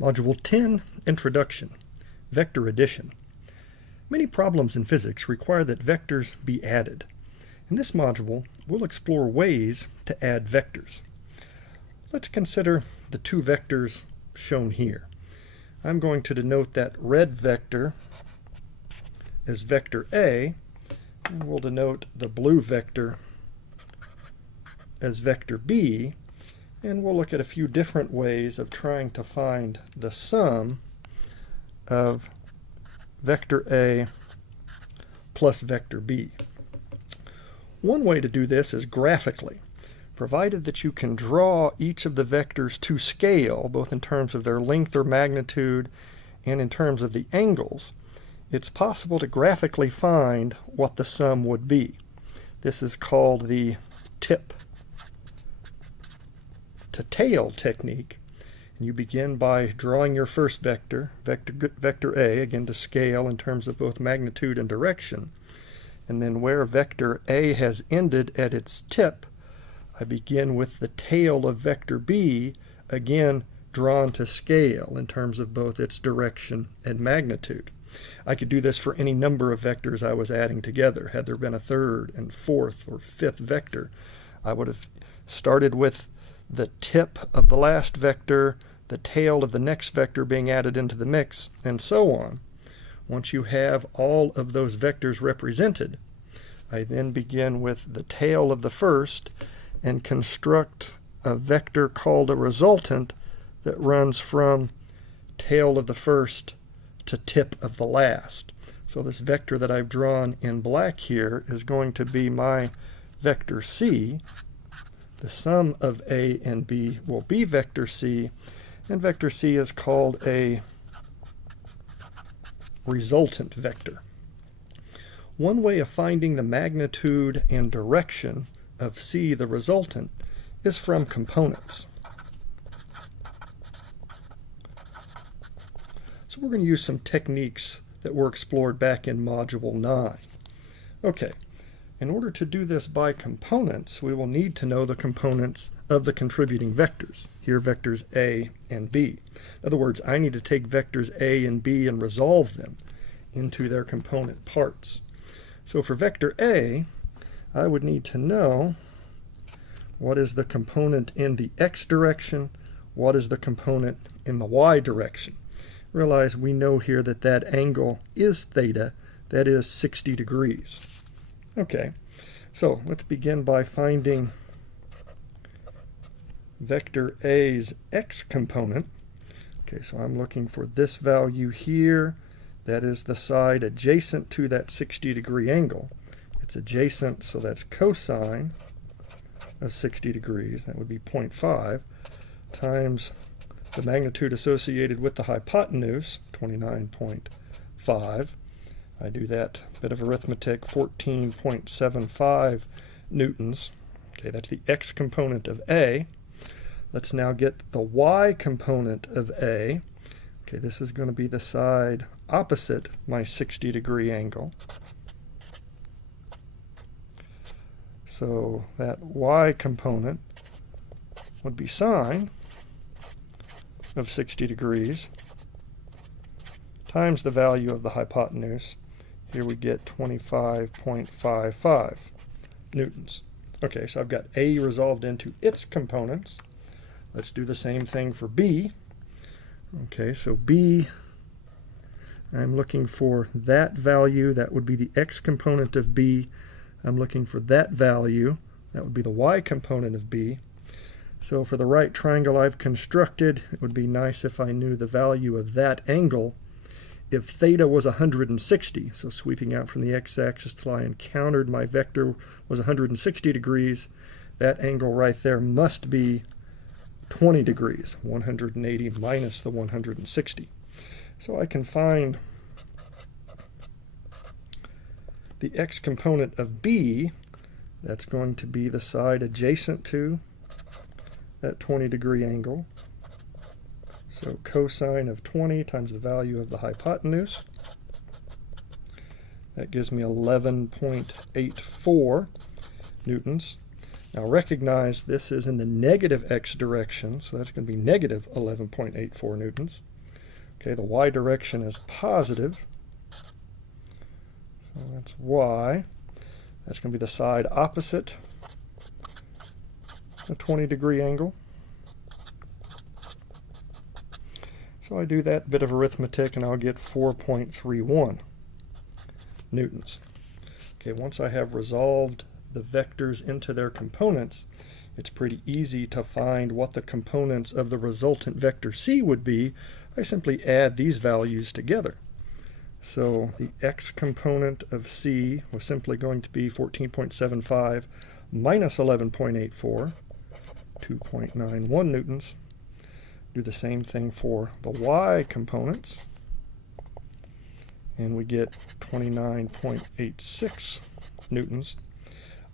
Module 10, Introduction, Vector Addition. Many problems in physics require that vectors be added. In this module, we'll explore ways to add vectors. Let's consider the two vectors shown here. I'm going to denote that red vector as vector A, and we'll denote the blue vector as vector B, and we'll look at a few different ways of trying to find the sum of vector A plus vector B. One way to do this is graphically. Provided that you can draw each of the vectors to scale, both in terms of their length or magnitude and in terms of the angles, it's possible to graphically find what the sum would be. This is called the tip to tail technique. And you begin by drawing your first vector A, again to scale in terms of both magnitude and direction. And then where vector A has ended at its tip, I begin with the tail of vector B, again drawn to scale in terms of both its direction and magnitude. I could do this for any number of vectors I was adding together. Had there been a third and fourth or fifth vector, I would have started with the tip of the last vector, the tail of the next vector being added into the mix, and so on. Once you have all of those vectors represented, I then begin with the tail of the first and construct a vector called a resultant that runs from tail of the first to tip of the last. So this vector that I've drawn in black here is going to be my vector C. The sum of A and B will be vector C, and vector C is called a resultant vector. One way of finding the magnitude and direction of C, the resultant, is from components. So we're going to use some techniques that were explored back in Module 9. Okay. In order to do this by components, we will need to know the components of the contributing vectors. Here, vectors A and B. In other words, I need to take vectors A and B and resolve them into their component parts. So for vector A, I would need to know what is the component in the x direction, what is the component in the y direction. Realize we know here that that angle is theta, that is 60 degrees. Okay, so let's begin by finding vector A's x component. Okay, so I'm looking for this value here. That is the side adjacent to that 60-degree angle. It's adjacent, so that's cosine of 60 degrees. That would be 0.5 times the magnitude associated with the hypotenuse, 29.5. I do that bit of arithmetic, 14.75 newtons. Okay, that's the x component of A. Let's now get the y component of A. Okay, this is going to be the side opposite my 60-degree angle. So that y component would be sine of 60 degrees times the value of the hypotenuse. Here we get 25.55 newtons. Okay, so I've got A resolved into its components. Let's do the same thing for B. Okay, so B, I'm looking for that value. That would be the x component of B. I'm looking for that value. That would be the y component of B. So for the right triangle I've constructed, it would be nice if I knew the value of that angle. If theta was 160, so sweeping out from the x-axis till I encountered my vector was 160 degrees, that angle right there must be 20 degrees, 180 minus the 160. So I can find the x component of B. That's going to be the side adjacent to that 20-degree angle. So cosine of 20 times the value of the hypotenuse. That gives me 11.84 newtons. Now recognize this is in the negative x direction, so that's going to be negative 11.84 newtons. Okay, the y direction is positive, so that's y. That's going to be the side opposite a 20-degree angle. So I do that bit of arithmetic and I'll get 4.31 newtons. Okay, once I have resolved the vectors into their components, it's pretty easy to find what the components of the resultant vector c would be. I simply add these values together. So the x component of c was simply going to be 14.75 minus 11.84, 2.91 newtons. Do the same thing for the y components, and we get 29.86 newtons.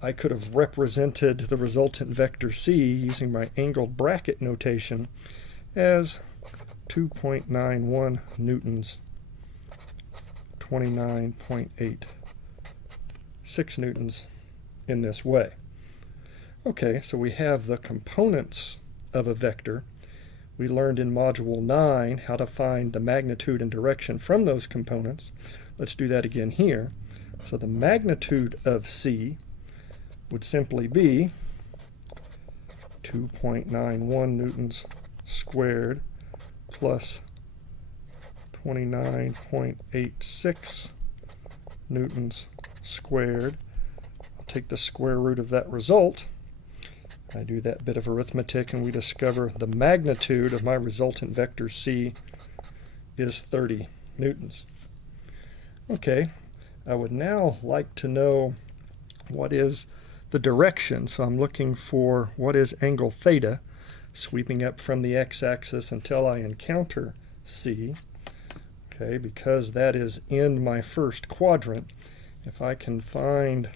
I could have represented the resultant vector c using my angled bracket notation as 2.91 newtons, 29.86 newtons in this way. Okay, so we have the components of a vector. We learned in Module 9 how to find the magnitude and direction from those components. Let's do that again here. So the magnitude of c would simply be 2.91 newtons squared plus 29.86 newtons squared. I'll take the square root of that result. I do that bit of arithmetic and we discover the magnitude of my resultant vector c is 30 newtons. Okay, I would now like to know what is the direction. So I'm looking for what is angle theta, sweeping up from the x-axis until I encounter c. Okay, because that is in my first quadrant, if I can find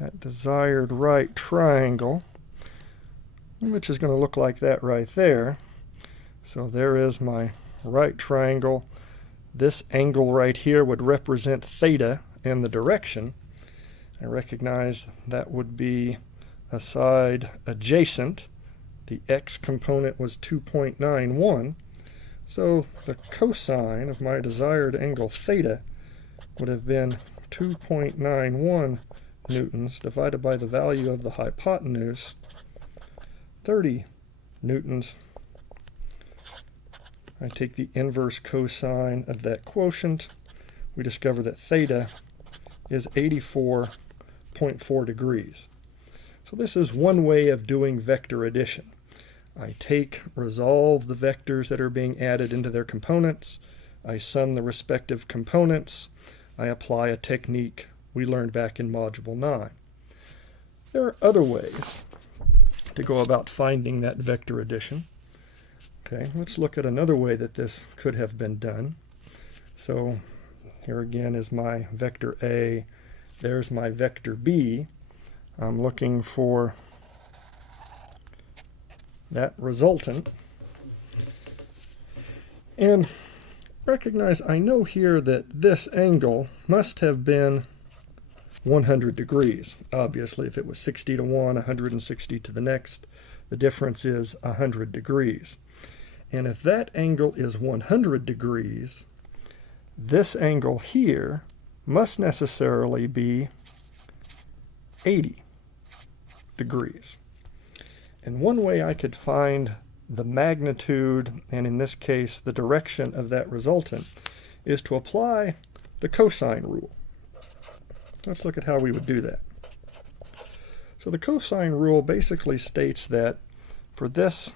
that desired right triangle, which is going to look like that right there. So there is my right triangle. This angle right here would represent theta in the direction. I recognize that would be a side adjacent. The x component was 2.91. So the cosine of my desired angle theta would have been 2.91 newtons divided by the value of the hypotenuse, 30 newtons. I take the inverse cosine of that quotient. We discover that theta is 84.4 degrees. So this is one way of doing vector addition. I resolve the vectors that are being added into their components. I sum the respective components. I apply a technique we learned back in Module 9. There are other ways to go about finding that vector addition. Okay, let's look at another way that this could have been done. So here again is my vector A. There's my vector B. I'm looking for that resultant. And recognize I know here that this angle must have been 100 degrees. Obviously, if it was 60 to one, 160 to the next, the difference is 100 degrees. And if that angle is 100 degrees, this angle here must necessarily be 80 degrees. And one way I could find the magnitude, and in this case the direction of that resultant, is to apply the cosine rule. Let's look at how we would do that. So the cosine rule basically states that for this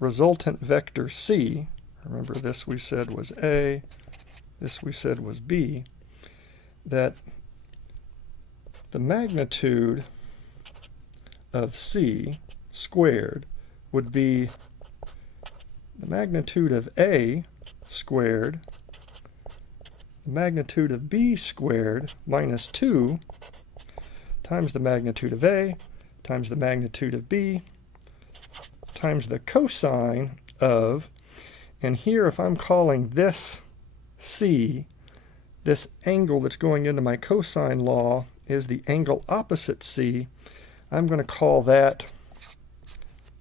resultant vector c, remember this we said was A, this we said was B, that the magnitude of c squared would be the magnitude of A squared, the magnitude of B squared minus 2 times the magnitude of A times the magnitude of B times the cosine of, and here if I'm calling this C, this angle that's going into my cosine law is the angle opposite C. I'm going to call that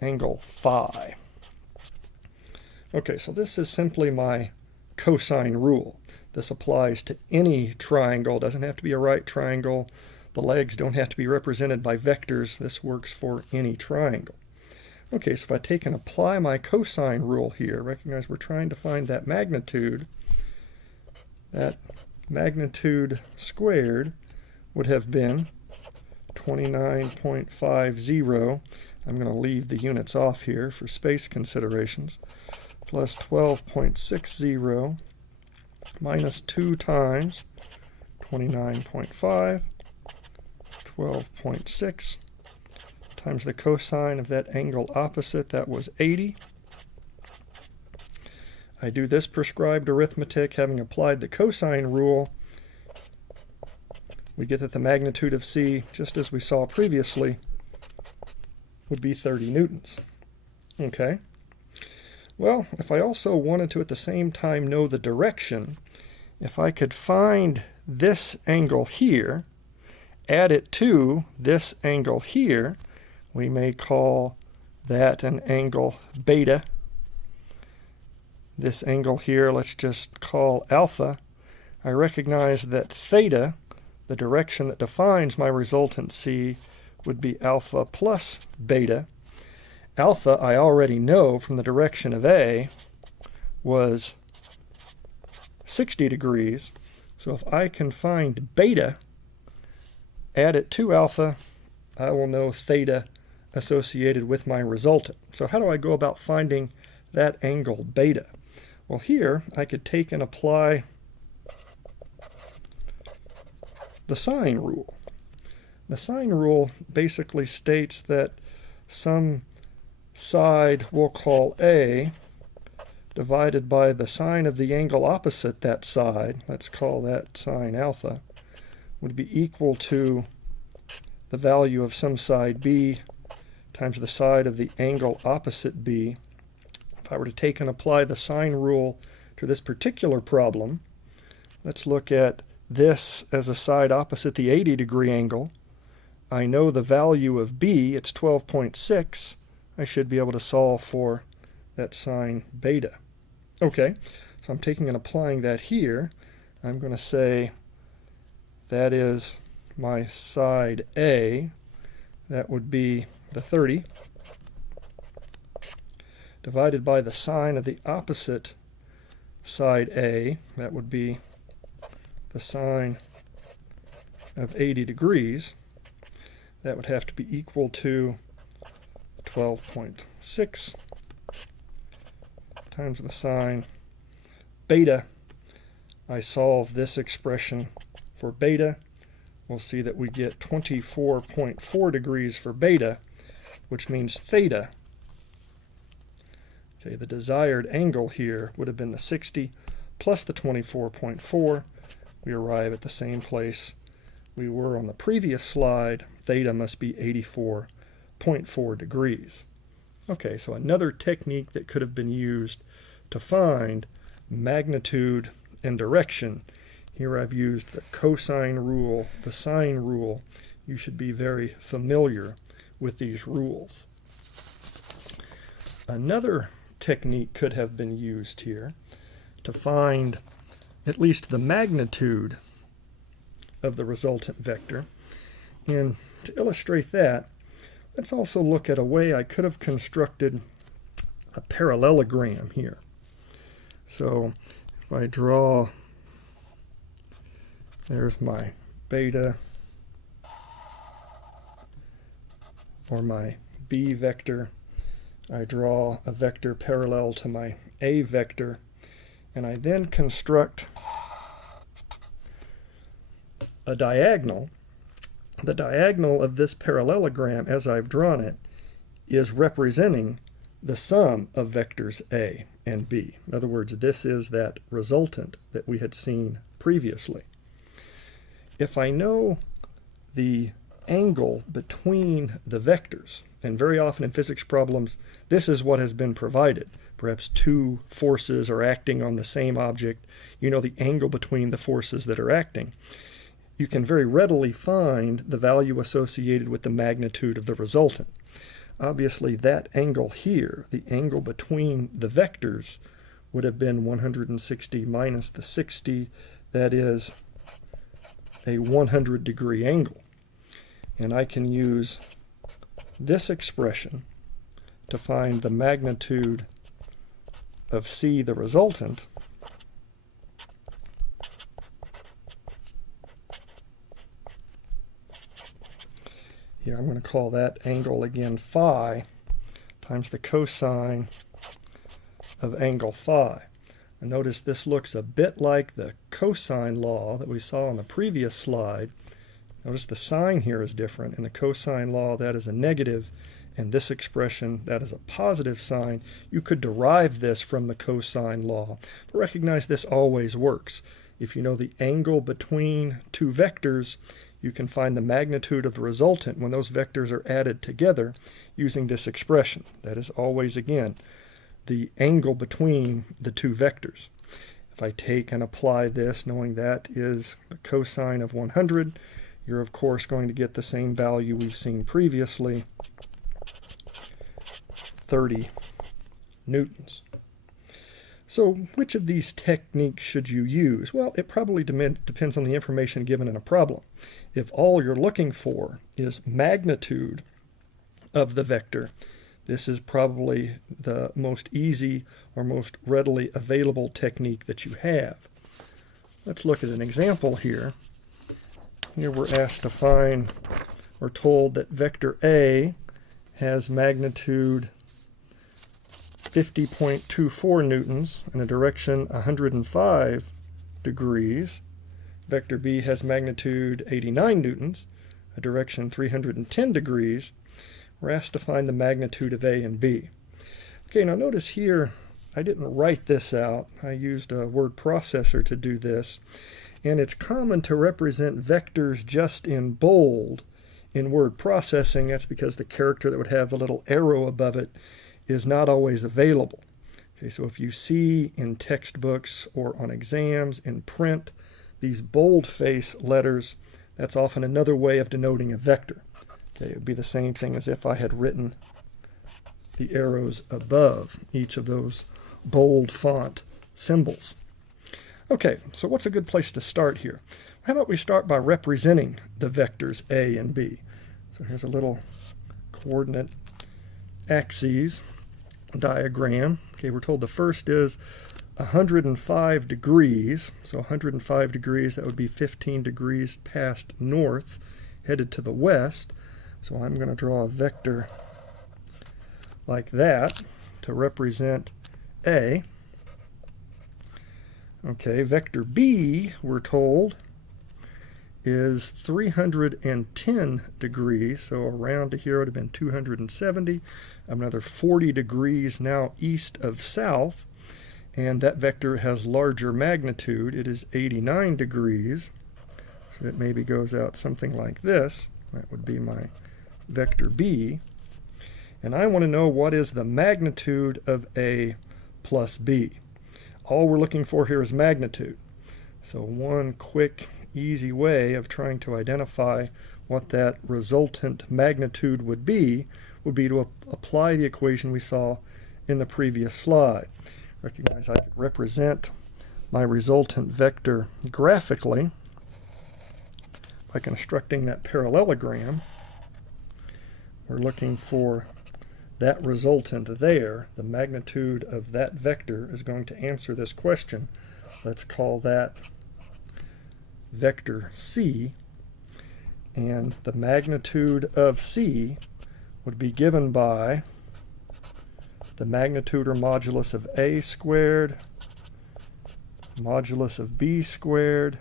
angle phi. Okay, so this is simply my cosine rule. This applies to any triangle. It doesn't have to be a right triangle. The legs don't have to be represented by vectors. This works for any triangle. Okay, so if I take and apply my cosine rule here, recognize we're trying to find that magnitude. That magnitude squared would have been 29.50. I'm going to leave the units off here for space considerations. Plus 12.60 minus 2 times 29.5, 12.6 times the cosine of that angle opposite, that was 80. I do this prescribed arithmetic having applied the cosine rule. We get that the magnitude of C, just as we saw previously, would be 30 newtons. Okay. Well, if I also wanted to at the same time know the direction, if I could find this angle here, add it to this angle here, we may call that an angle beta. This angle here, let's just call alpha. I recognize that theta, the direction that defines my resultant C, would be alpha plus beta. Alpha, I already know from the direction of A, was 60 degrees. So if I can find beta, add it to alpha, I will know theta associated with my resultant. So how do I go about finding that angle beta? Well, here I could take and apply the sine rule. The sine rule basically states that some side we'll call A divided by the sine of the angle opposite that side, let's call that sine alpha, would be equal to the value of some side B times the side of the angle opposite B. If I were to take and apply the sine rule to this particular problem, let's look at this as a side opposite the 80-degree angle. I know the value of B, it's 12.6. I should be able to solve for that sine beta. Okay, so I'm taking and applying that here. I'm going to say that is my side A. That would be the 30 divided by the sine of the opposite side A. That would be the sine of 80 degrees. That would have to be equal to 12.6 times the sine beta. I solve this expression for beta. We'll see that we get 24.4 degrees for beta, which means theta. Okay, the desired angle here would have been the 60 plus the 24.4. We arrive at the same place we were on the previous slide. Theta must be 84.4 degrees. Okay, so another technique that could have been used to find magnitude and direction. Here I've used the cosine rule, the sine rule. You should be very familiar with these rules. Another technique could have been used here to find at least the magnitude of the resultant vector. And to illustrate that, let's also look at a way I could have constructed a parallelogram here. So if I draw, there's my beta, or my B vector. I draw a vector parallel to my A vector, and I then construct a diagonal. The diagonal of this parallelogram, as I've drawn it, is representing the sum of vectors A and B. In other words, this is that resultant that we had seen previously. If I know the angle between the vectors, and very often in physics problems, this is what has been provided. Perhaps two forces are acting on the same object. You know the angle between the forces that are acting. you can very readily find the value associated with the magnitude of the resultant. Obviously, that angle here, the angle between the vectors, would have been 160 minus the 60. That is a 100-degree angle. And I can use this expression to find the magnitude of C, the resultant, here I'm going to call that angle again phi times the cosine of angle phi. And notice this looks a bit like the cosine law that we saw on the previous slide. Notice the sign here is different. In the cosine law, that is a negative, and this expression, that is a positive sign. You could derive this from the cosine law, but recognize this always works. If you know the angle between two vectors, you can find the magnitude of the resultant when those vectors are added together using this expression. That is always, again, the angle between the two vectors. If I take and apply this, knowing that is the cosine of 100, you're of course going to get the same value we've seen previously, 30 newtons. So which of these techniques should you use? Well, it probably depends on the information given in a problem. If all you're looking for is magnitude of the vector, this is probably the most easy or most readily available technique that you have. Let's look at an example here. Here we're asked to find, or told that vector A has magnitude 50.24 newtons in a direction 105 degrees. Vector B has magnitude 89 newtons, a direction 310 degrees. We're asked to find the magnitude of A and B. Okay, now notice here I didn't write this out. I used a word processor to do this. And it's common to represent vectors just in bold in word processing. That's because the character that would have the little arrow above it is not always available. Okay, so if you see in textbooks or on exams in print these boldface letters, that's often another way of denoting a vector. Okay, it would be the same thing as if I had written the arrows above each of those bold font symbols. Okay, so what's a good place to start here? How about we start by representing the vectors A and B? So here's a little coordinate axes diagram. Okay, we're told the first is 105 degrees. So 105 degrees, that would be 15 degrees past north, headed to the west. So I'm going to draw a vector like that to represent A. Okay, vector B, we're told, is 310 degrees, so around to here would have been 270. Another 40 degrees now east of south, and that vector has larger magnitude. It is 89 degrees, so it maybe goes out something like this. That would be my vector B. And I want to know what is the magnitude of A plus B. All we're looking for here is magnitude. So one quick, easy way of trying to identify what that resultant magnitude would be to apply the equation we saw in the previous slide. Recognize I could represent my resultant vector graphically by constructing that parallelogram. We're looking for that resultant there. The magnitude of that vector is going to answer this question. Let's call that vector C. And the magnitude of C would be given by the magnitude or modulus of A squared modulus of B squared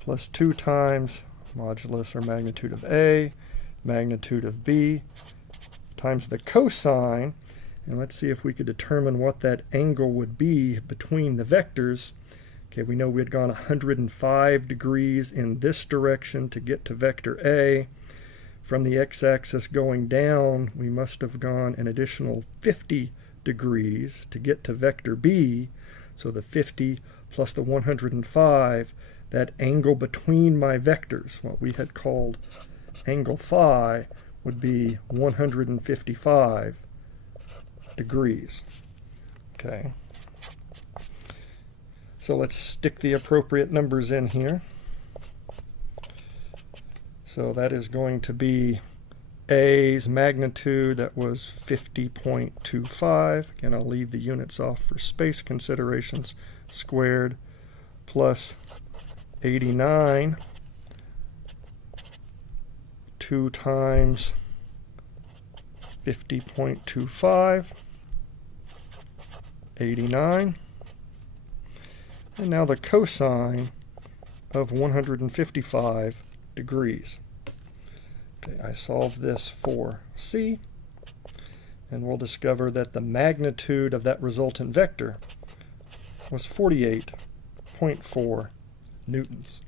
plus 2 times modulus or magnitude of A, magnitude of B, times the cosine, and let's see if we could determine what that angle would be between the vectors. Okay, we know we had gone 105 degrees in this direction to get to vector A. From the x-axis going down, we must have gone an additional 50 degrees to get to vector B. So the 50 plus the 105, that angle between my vectors, what we had called angle phi, would be 155 degrees. Okay. So let's stick the appropriate numbers in here. So that is going to be A's magnitude, that was 50.25. Again, I'll leave the units off for space considerations, squared, plus 89, 2 times 50.25, 89. And now the cosine of 155 degrees. Okay, I solved this for C, and we'll discover that the magnitude of that resultant vector was 48.4 newtons.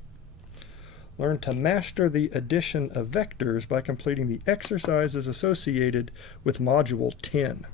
Learn to master the addition of vectors by completing the exercises associated with Module 10.